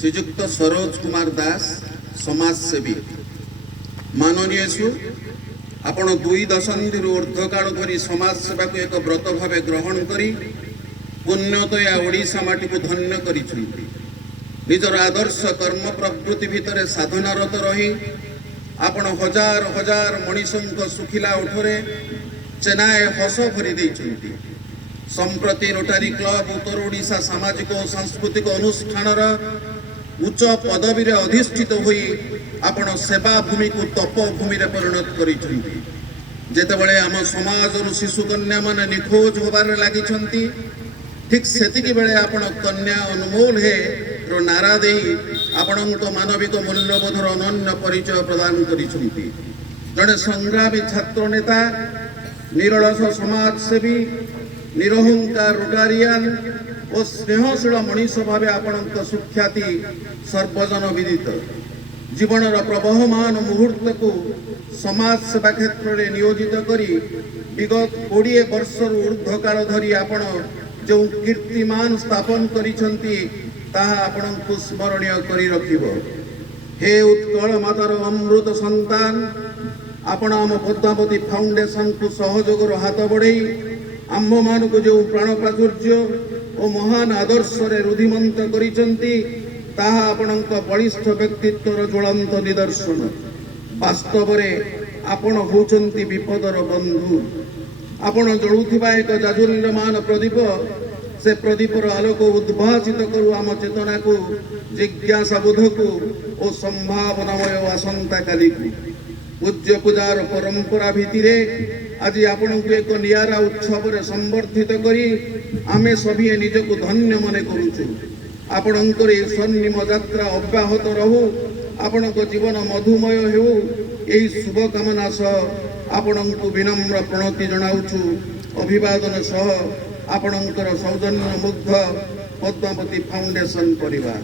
श्रीजुक्त सरोज कुमार दास समाजसेवी माननीयसु आपण 2 दशंधि ऊर्ध्वकाल धरी समाज सेवा को एक व्रत भाव ग्रहण करी पुण्यतया ओडिशा माटी को धन्य करिसेंती। निजर आदर्श कर्म प्रवृत्ति भितर साधनारत रही आपण हजार हजार मनीषंक सुखिला उठरे चेनाए हस भरी देइछंती। संप्रति रोटारी क्लब उत्तर ओडिशा सामाजिक और सांस्कृतिक अनुष्ठान उच्च पदवी रे अधिष्ठित होई आपण सेवा भूमि को तपोभूमि रे परिणत करिछंती। जेतेबेले आम समाज रु शिशु कन्या माने निखोज होबार लागिछंती ठीक सेतिकी बेले आपण कन्या अनमोल हे रो नारा देई आपणक मानविक मूल्यबोधर अनन्य परिचय प्रदान करिछंती। जड़े संग्रामी छात्र नेता निरलस समाजसेवी निरहंकार रोटारियान और स्नेहशील मनीष भाव आपणक सुख्याति सर्वजन विदित। जीवनर प्रवहमान मुहूर्त को समाज सेवा क्षेत्र में नियोजित करी विगत 20 वर्ष ऊर्ध्वकाल धरी आपण जो कीर्तिमान स्थापन करिछंती ताहा आपणक स्मरणीय करी रखिबो। हे उत्कल मातार अमृत संतान आपण आम पद्मावती फाउंडेशन को सहयोग हाथ बढ़ई आम मान को जो प्राण प्राचुर्य और महान आदर्श रे रुधिमंत करिछंती ताहा आपणक बलिष्ठ व्यक्तित्वर ज्वलंत निदर्शन। वास्तव रे आपण होचंती विपदर बंधु। आपण जळुथिबा एक जाजुल्यमान प्रदीप से प्रदीपर आलोक उद्भासित करू आम चेतना को जिज्ञासा बोध को और संभावनामय आसंता काली को। पूज्य पूजार परंपरा भित्तिरे आज आपण को एक नियारा उत्सव रे संवर्धित करी आमे सभी निजको धन्य मने करूछु। आपणकर स्वर्णिम यात्रा अब्याहत रहू आपणक जीवन मधुमय हेउ एई शुभ कामना सह आपणको विनम्र प्रणति जनाउछु। अभिवादन सह आपणकर सौजन्य मुग्ध पद्मावती फाउंडेशन परिवार।